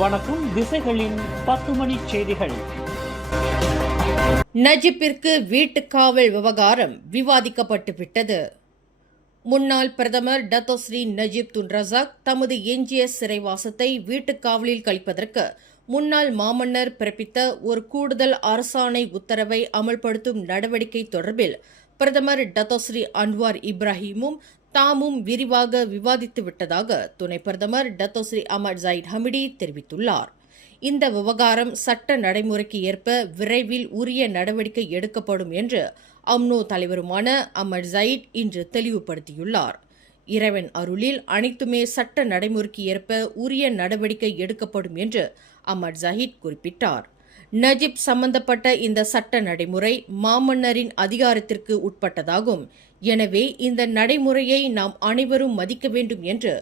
வணக்கம். திசைகளின் 10 மணி செய்திகள். நஜிப்பிற்கு வீட்டுக்காவல் விவகாரம் விவாதிக்கப்பட்டு விட்டது. முன்னாள் பிரதமர் டத்தோஸ்ரீ நஜிப் துன் ரசாக் தமது எஞ்சிய சிறைவாசத்தை வீட்டுக்காவலில் கழிப்பதற்கு முன்னாள் மாமன்னர் பிறப்பித்த ஒரு கூடுதல் அரசாணை உத்தரவை அமல்படுத்தும் நடவடிக்கை தொடர்பில் பிரதமர் டத்தோஸ்ரீ அன்வார் இப்ராஹிமும் தாமும் விரிவாக விவாதித்து விட்டதாக துணை பிரதமர் டத்தோஸ்ரீ அமர் ஜாயிட் ஹமிடி தெரிவித்துள்ளார். இந்த விவகாரம் சட்ட நடைமுறைக்கு ஏற்ப விரைவில் உரிய நடவடிக்கை எடுக்கப்படும் என்று அம்னோ தலைவருமான அமர் ஜாயிட் இன்று தெளிவுபடுத்தியுள்ளார். இறைவன் அருளில் அனைத்துமே சட்ட நடைமுறைக்கு ஏற்ப உரிய நடவடிக்கை எடுக்கப்படும் என்று அமர் ஜாஹித் குறிப்பிட்டார். நஜிப் சம்பந்தப்பட்ட இந்த சட்ட நடைமுறை மாமன்னரின் அதிகாரத்திற்கு உட்பட்டதாகும். எனவே இந்த நடைமுறையை நாம் அனைவரும் மதிக்க வேண்டும் என்று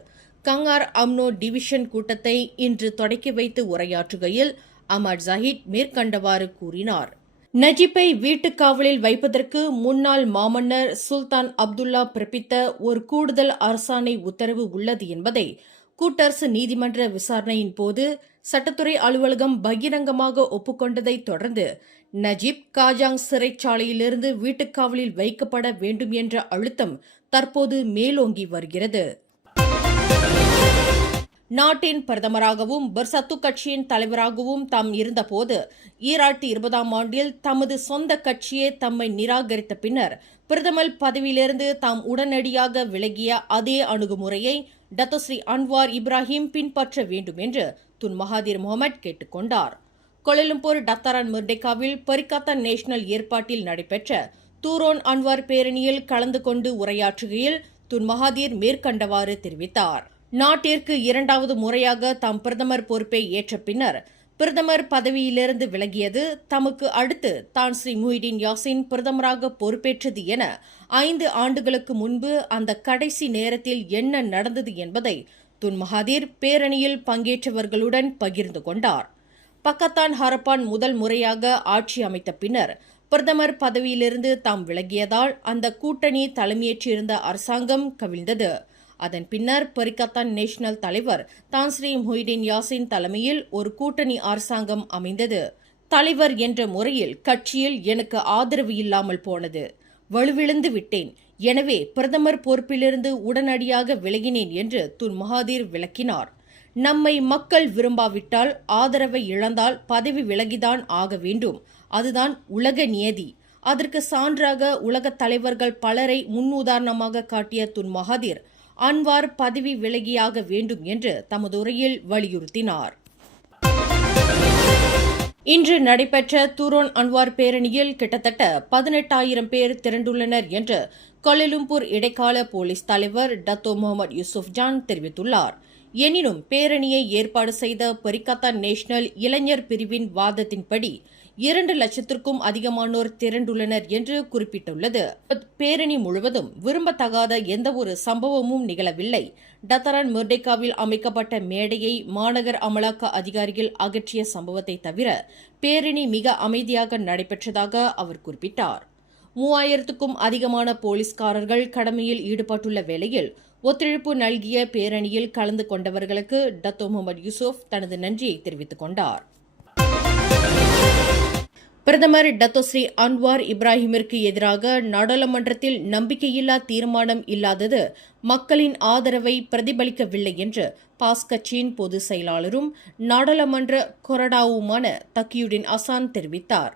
கங்கார் அம்னோ டிவிஷன் கூட்டத்தை இன்று தொடக்கி வைத்து உரையாற்றுகையில் அமர் ஜாஹித் மேற்கண்டவாறு கூறினார். நஜிப்பை வீட்டுக்காவலில் வைப்பதற்கு முன்னாள் மாமன்னர் சுல்தான் அப்துல்லா பிறப்பித்த ஒரு கூடுதல் அரசாணை உத்தரவு உள்ளது என்பதை கூட்டரசு நீதிமன்ற விசாரணையின் போது சட்டத்துறை அலுவலகம் பகிரங்கமாக ஒப்புக்கொண்டதை தொடர்ந்து நஜிப் காஜாங் சிறைச்சாலையிலிருந்து வீட்டுக்காவலில் வைக்கப்பட வேண்டும் என்ற அழுத்தம் தற்போது மேலோங்கி வருகிறது. நாட்டின் பிரதமராகவும் பர்சத்து கட்சியின் தலைவராகவும் தாம் இருந்தபோது 2020ஆம் ஆண்டில் தமது சொந்த கட்சியே தம்மை நிராகரித்த பின்னர் பிரதமர் பதவியிலிருந்து தாம் உடனடியாக விலகிய அதே அணுகுமுறையை டத்தோஸ்ரீ அன்வார் இப்ராஹிம் பின்பற்ற வேண்டும் என்று துன் மகாதீர் முகமது கேட்டுக் கொண்டார். கோலாலம்பூர் டத்தாரான் மிர்டேகாவில் பரிகாத்தான் நேஷனல் ஏற்பாட்டில் நடைபெற்ற தூரோன் அன்வார் பேரணியில் கலந்து கொண்டு உரையாற்றுகையில் துன் மகாதீர் மேற்கண்டவாறு தெரிவித்தார். நாட்டிற்கு 2வது முறையாக தாம் பிரதமர் பொறுப்பை ஏற்ற பின்னர் பிரதமர் பதவியிலிருந்து விலகியது, தமக்கு அடுத்து தான் ஸ்ரீ முஹிடின் யாசின் பிரதமராக பொறுப்பேற்றது என 5 ஆண்டுகளுக்கு முன்பு அந்த கடைசி நேரத்தில் என்ன நடந்தது என்பதை துன் மகாதீர் பேரணியில் பங்கேற்றவர்களுடன் பகிர்ந்து கொண்டார். பக்கத்தான் ஹரப்பான் முதல் முறையாக ஆட்சி அமைத்த பின்னர் பிரதமர் பதவியிலிருந்து தாம் விலகியதால் அந்த கூட்டணி தலைமையேற்றிருந்த அரசாங்கம் கவிழ்ந்தது. அதன் பின்னர் பரிகாத்தான் நேஷனல் தலைவர் தான் ஸ்ரீ முஹிடின் யாசின் தலைமையில் ஒரு கூட்டணி அரசாங்கம் அமைந்தது. தலைவர் என்ற முறையில் கட்சியில் எனக்கு ஆதரவு இல்லாமல் போனது. வலுவிழந்து விட்டேன். எனவே பிரதமர் பொறுப்பிலிருந்து உடனடியாக விலகினேன் என்று துன் மகாதீர் விளக்கினார். நம்மை மக்கள் விரும்பாவிட்டால், ஆதரவை இழந்தால் பதவி விலகிதான் ஆக வேண்டும். அதுதான் உலக நியதி. அதற்கு சான்றாக உலகத் தலைவர்கள் பலரை முன்னுதாரணமாக காட்டிய துன் மகாதீர் அன்வார் பதவி விலகியாக வேண்டும் என்று தமது உரையில் வலியுறுத்தினார். இன்று நடைபெற்ற தூரோன் அன்வார் பேரணியில் கிட்டத்தட்ட 18,000 பேர் திரண்டுள்ளனர் என்று கோலாலம்பூர் இடைக்கால போலீஸ் தலைவர் டத்தோ முகமது யூசுப் ஜான் தெரிவித்துள்ளார். எனினும் பேரணியை ஏற்பாடு செய்த பரிகாத்தான் நேஷனல் இளைஞர் பிரிவின் வாதத்தின்படி 2 லட்சத்திற்கும் அதிகமானோர் திரண்டுள்ளனர் என்று குறிப்பிட்டுள்ளது. பேரணி முழுவதும் விரும்பத்தகாத எந்தவொரு சம்பவமும் நிகழவில்லை. டத்தாரான் மிர்டேகாவில் அமைக்கப்பட்ட மேடையை மாநகர் அமலாக்க அதிகாரிகள் அகற்றிய சம்பவத்தை தவிர பேரணி மிக அமைதியாக நடைபெற்றதாக அவர் குறிப்பிட்டார். 3000க்கும் அதிகமான போலீஸ்காரர்கள் கடமையில் ஈடுபட்டுள்ள வேளையில் ஒத்துழைப்பு நல்கிய பேரணியில் கலந்து கொண்டவர்களுக்கு டத்தோ முகமது யூசுப் தனது நன்றியை தெரிவித்துக் கொண்டார். பிரதமர் டத்தோஸ்ரீ அன்வார் இப்ராஹிமிற்கு எதிராக நாடாளுமன்றத்தில் நம்பிக்கையில்லா தீர்மானம் இல்லாதது மக்களின் ஆதரவை பிரதிபலிக்கவில்லை என்று பாஸ் கட்சியின் பொதுச் செயலாளரும் நாடாளுமன்ற கொறடாவுமான தக்கியுடின் அசான் தெரிவித்தார்.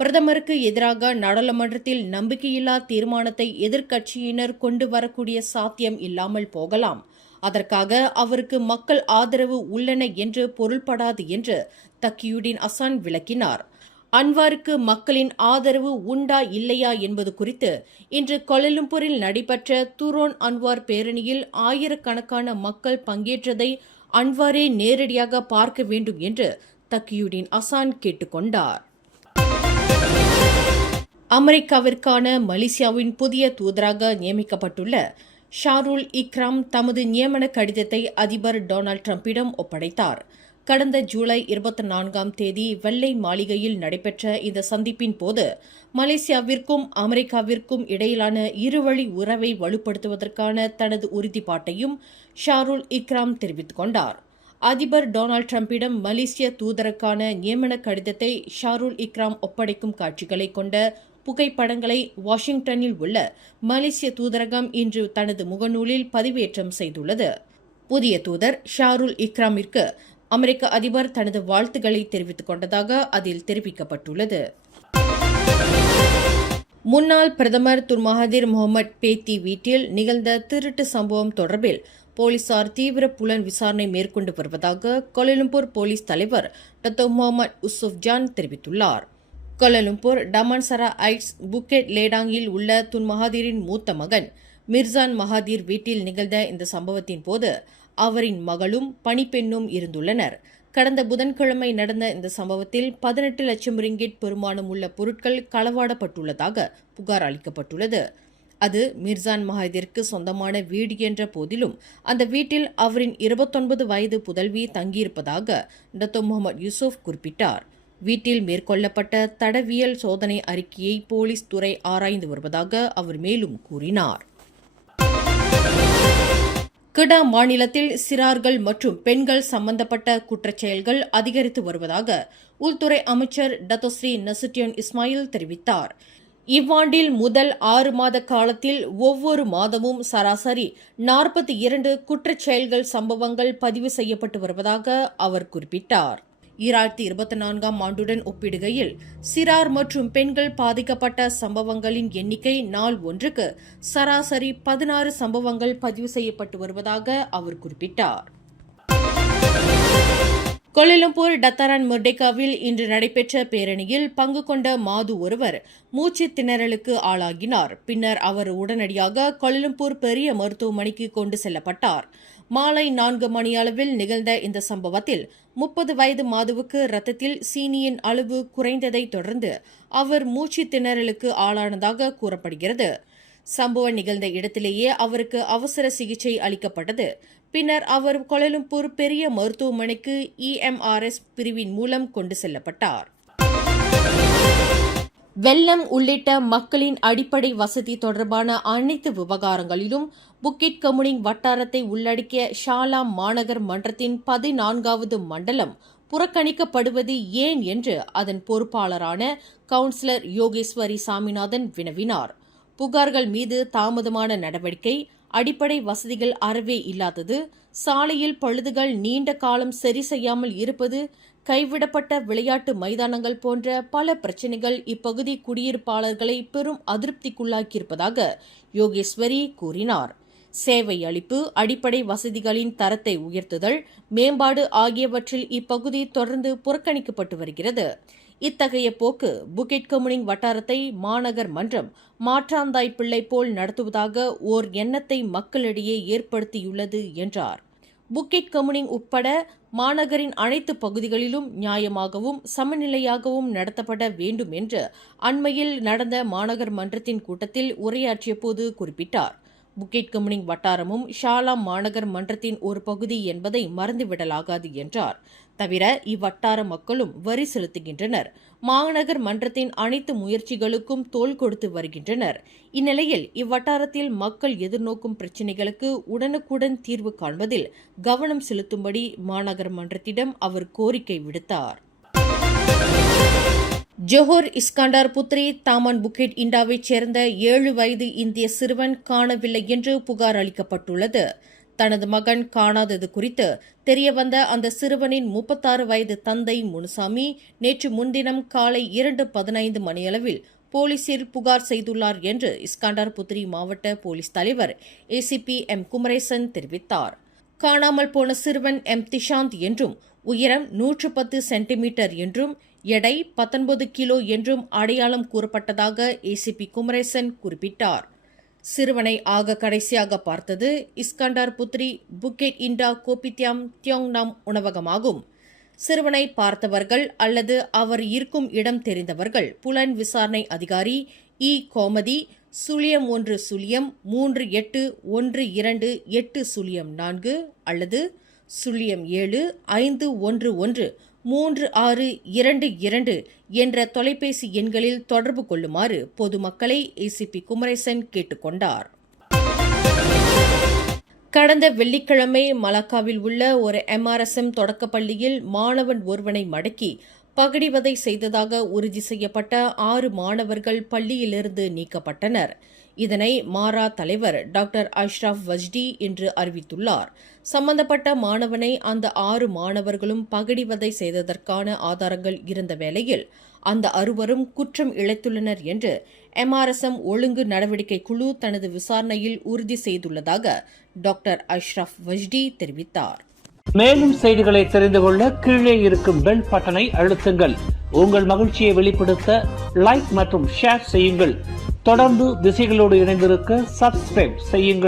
பிரதமருக்கு எதிராக நாடாளுமன்றத்தில் நம்பிக்கையில்லா தீர்மானத்தை எதிர்க்கட்சியினர் கொண்டு வரக்கூடிய சாத்தியம் இல்லாமல் போகலாம். அதற்காக அவருக்கு மக்கள் ஆதரவு உள்ளன என்று பொருள்படாது என்று தக்கியுடின் அசான் விளக்கினார். அன்வாருக்கு மக்களின் ஆதரவு உண்டா இல்லையா என்பது குறித்து இன்று கோலாலம்பூரில் நடைபெற்ற தூரோன் அன்வார் பேரணியில் ஆயிரக்கணக்கான மக்கள் பங்கேற்றதை அன்வாரே நேரடியாக பார்க்க வேண்டும் என்று தக்கியுடின் அசான் கேட்டுக் கொண்டார். அமெரிக்காவிற்கான மலேசியாவின் புதிய தூதராக நியமிக்கப்பட்டுள்ள ஷாருல் இக்ராம் தமது நியமன கடிதத்தை அதிபர் டொனால்டு டிரம்பிடம் ஒப்படைத்தார். கடந்த ஜூலை 24ஆம் தேதி வெள்ளை மாளிகையில் நடைபெற்ற இந்த சந்திப்பின் போது மலேசியாவிற்கும் அமெரிக்காவிற்கும் இடையிலான இருவழி உறவை வலுப்படுத்துவதற்கான தனது உறுதிப்பாட்டையும் ஷாருல் இக்ராம் தெரிவித்துக் கொண்டார். அதிபர் டொனால்ட் டிரம்பிடம் மலேசிய தூதருக்கான நியமன கடிதத்தை ஷாருல் இக்ராம் ஒப்படைக்கும் காட்சிகளை கொண்ட புகைப்படங்களை வாஷிங்டனில் உள்ள மலேசிய தூதரகம் இன்று தனது முகநூலில் பதிவேற்றம் செய்துள்ளது. புதிய தூதர் ஷாருல் இக்ராமிற்கு அமெரிக்க அதிபர் தனது வாழ்த்துக்களை தெரிவித்துக் கொண்டதாக அதில் தெரிவிக்கப்பட்டுள்ளது. முன்னாள் பிரதமர் துன் மகாதீர் முகமது பேத்தி வீட்டில் நிகழ்ந்த திருட்டு சம்பவம் தொடர்பில் போலீசார் தீவிர புலன் விசாரணை மேற்கொண்டு வருவதாக கோலாலம்பூர் போலீஸ் தலைவர் டத்தோ முகமது உசுப்ஜான் தெரிவித்துள்ளார். கோலாலம்பூர் டமான்சரா ஐட்ஸ் புக்கெட் லேடாங்கில் உள்ள துன் மகாதீரின் மூத்த மகன் மிர்சான் மகாதீர் வீட்டில் நிகழ்ந்த இந்த சம்பவத்தின் போது அவரின் மகளும் பணிப்பெண்ணும் இருந்துள்ளனர். கடந்த புதன்கிழமை நடந்த இந்த சம்பவத்தில் 18 லட்சம் ரிங்கிட் பெறுமானம் உள்ள பொருட்கள் களவாடப்பட்டுள்ளதாக புகார் அளிக்கப்பட்டுள்ளது. அது மிர்சான் மகாதீருக்கு சொந்தமான வீடு என்ற போதிலும் அந்த வீட்டில் அவரின் 29 வயது புதல்வி தங்கியிருப்பதாக டத்தோ முகமது யூசுப் குறிப்பிட்டார். வீட்டில் மேற்கொள்ளப்பட்ட தடவியல் சோதனை அறிக்கையை போலீஸ் துறை ஆராய்ந்து வருவதாக அவர் மேலும் கூறினார். கிடா மாநிலத்தில் சிறார்கள் மற்றும் பெண்கள் சம்பந்தப்பட்ட குற்றச்செயல்கள் அதிகரித்து வருவதாக உள்துறை அமைச்சர் டத்தோஸ்ரீ நசுட்டியோன் இஸ்மாயில் தெரிவித்தார். இவ்வாண்டில் முதல் 6 மாத காலத்தில் ஒவ்வொரு மாதமும் சராசரி 42 குற்றச்செயல்கள் சம்பவங்கள் பதிவு செய்யப்பட்டு வருவதாக அவர் குறிப்பிட்டார். 2024ஆம் ஆண்டுடன் ஒப்பிடுகையில் சிறார் மற்றும் பெண்கள் பாதிக்கப்பட்ட சம்பவங்களின் எண்ணிக்கை நாள் ஒன்றுக்கு சராசரி 16 சம்பவங்கள் பதிவு செய்யப்பட்டு வருவதாக அவர் குறிப்பிட்டார். கோலாலம்பூர் டத்தாரான் மெர்டேகாவில் இன்று நடைபெற்ற பேரணியில் பங்கு கொண்ட மாது ஒருவர் மூச்சு திணறலுக்கு ஆளாகினார். பின்னர் அவர் உடனடியாக கோலாலம்பூர் பெரிய மருத்துவமனைக்கு கொண்டு செல்லப்பட்டார். மாலை 4 மணியளவில் நிகழ்ந்த இந்த சம்பவத்தில் 30 வயது மாதுவுக்கு ரத்தத்தில் சீனியின் அளவு குறைந்ததைத் தொடர்ந்து அவர் மூச்சு திணறலுக்கு ஆளானதாக கூறப்படுகிறது. சம்பவம் நிகழ்ந்த இடத்திலேயே அவருக்கு அவசர சிகிச்சை அளிக்கப்பட்டது. பின்னர் அவர் கோலாலம்பூர் பெரிய மருத்துவமனைக்கு EMRS பிரிவின் மூலம் கொண்டு செல்லப்பட்டார். வெள்ளம் உள்ளிட்ட மக்களின் அடிப்படை வசதி தொடர்பான அனைத்து விவகாரங்களிலும் புக்கிட் கமுனிங் வட்டாரத்தை உள்ளடக்கிய ஷாலாம் மாநகர் மன்றத்தின் 14வது மண்டலம் புறக்கணிக்கப்படுவது ஏன் என்று அதன் பொறுப்பாளரான கவுன்சிலர் யோகேஸ்வரி சாமிநாதன் வினவினார். புகார்கள் மீது தாமதமான நடவடிக்கை, அடிப்படை வசதிகள் அறவே இல்லாதது, சாலையில் பழுதுகள் நீண்ட காலம் சரி செய்யாமல் இருப்பது, கைவிடப்பட்ட விளையாட்டு மைதானங்கள் போன்ற பல பிரச்சினைகள் இப்பகுதி குடியிருப்பாளர்களை பெரும் அதிருப்திக்குள்ளாக்கியிருப்பதாக யோகேஸ்வரி கூறினார். சேவை அளிப்பு, அடிப்படை வசதிகளின் தரத்தை உயர்த்துதல், மேம்பாடு ஆகியவற்றில் இப்பகுதி தொடர்ந்து புறக்கணிக்கப்பட்டு வருகிறது. இத்தகைய போக்கு புக்கிட் கமுனிங் வட்டாரத்தை மாநகர் மன்றம் மாற்றாந்தாய் பிள்ளை போல் நடத்துவதாக ஓர் எண்ணத்தை மக்களிடையே ஏற்படுத்தியுள்ளது என்றார். புக்கிட் கமுனிங் உட்பட மாநகரின் அனைத்து பகுதிகளிலும் நியாயமாகவும் சமநிலையாகவும் நடத்தப்பட வேண்டும் என்று அண்மையில் நடந்த மாநகர் மன்றத்தின் கூட்டத்தில் உரையாற்றிய போது குறிப்பிட்டார். புக்கிட் கமுனிங் வட்டாரமும் ஷாலாம் மாநகர் மன்றத்தின் ஒரு பகுதி என்பதை மறந்துவிடலாகாது என்றார். தவிர இவ்வட்டார மக்களும் வரி செலுத்துகின்றனர். மாநகர் மன்றத்தின் அனைத்து முயற்சிகளுக்கும் தோள் கொடுத்து வருகின்றனர். இந்நிலையில் இவ்வட்டாரத்தில் மக்கள் எதிர்நோக்கும் பிரச்சினைகளுக்கு உடனுக்குடன் தீர்வு காண்பதில் கவனம் செலுத்தும்படி மாநகர் மன்றத்திடம் அவர் கோரிக்கை விடுத்தார். ஜொஹோர் இஸ்காண்டார் புத்ரி தாமான் புக்கெட் இண்டாவைச் சேர்ந்த 7 வயது இந்திய சிறுவன் காணவில்லை என்று புகார் அளிக்கப்பட்டுள்ளது. தனது மகன் காணாதது குறித்து தெரியவந்த அந்த சிறுவனின் 36 வயது தந்தை முனுசாமி நேற்று முன்தினம் காலை 2:15 மணியளவில் போலீசில் புகார் செய்துள்ளார் என்று இஸ்காண்டார் புத்ரி மாவட்ட போலீஸ் தலைவர் ACP M குமரேசன் தெரிவித்தார். காணாமல் போன சிறுவன் M திஷாந்த் என்றும் உயரம் 110 சென்டிமீட்டர் என்றும் எடை 19 கிலோ என்றும் அடையாளம் கூறப்பட்டதாக ACP குமரேசன் குறிப்பிட்டார். சிறுவனை ஆக கடைசியாக பார்த்தது இஸ்காண்டார் புத்ரி புக்கெட் இண்டா கோபித்யாம் தியோங்நாம் உணவகமாகும். சிறுவனை பார்த்தவர்கள் அல்லது அவர் இருக்கும் இடம் தெரிந்தவர்கள் புலன் விசாரணை அதிகாரி கோமதி 013038128004 அல்லது 0751136622 என்ற தொலைபேசி எண்களில் தொடர்பு கொள்ளுமாறு பொதுமக்களை ACP குமரேசன் கேட்டுக் கொண்டார். கடந்த வெள்ளிக்கிழமை மலாக்காவில் உள்ள ஒரு MRSM தொடக்கப்பள்ளியில் மாணவன் ஒருவனை மடக்கி பகடிவதை செய்ததாக உறுதி செய்யப்பட்ட 6 மாணவர்கள் பள்ளியிலிருந்து நீக்கப்பட்டனர். இதனை மாரா தலைவர் டாக்டர் அஷ்ரப் வஜ்டி இன்று அறிவித்துள்ளார். சம்பந்தப்பட்ட மாணவனை அந்த 6 மாணவர்களும் பகடிவதை செய்ததற்கான ஆதாரங்கள் இருந்த வேளையில் அந்த 6வரும் குற்றம் இழைத்துள்ளனர் என்று MRSM ஒழுங்கு நடவடிக்கை குழு தனது விசாரணையில் உறுதி செய்துள்ளதாக டாக்டர் அஷ்ரப் வஜ்டி தெரிவித்தார். மேலும் செய்திகளை தெரிந்து கொள்ள கீழே இருக்கும் பெல் பட்டனை அழுத்துங்கள். உங்கள் மகிழ்ச்சியை வெளிப்படுத்த லைக் மற்றும் ஷேர் செய்யுங்கள். தொடர்ந்து திசைகளோடு இணைந்திருக்க சப்ஸ்கிரைப் செய்யுங்கள்.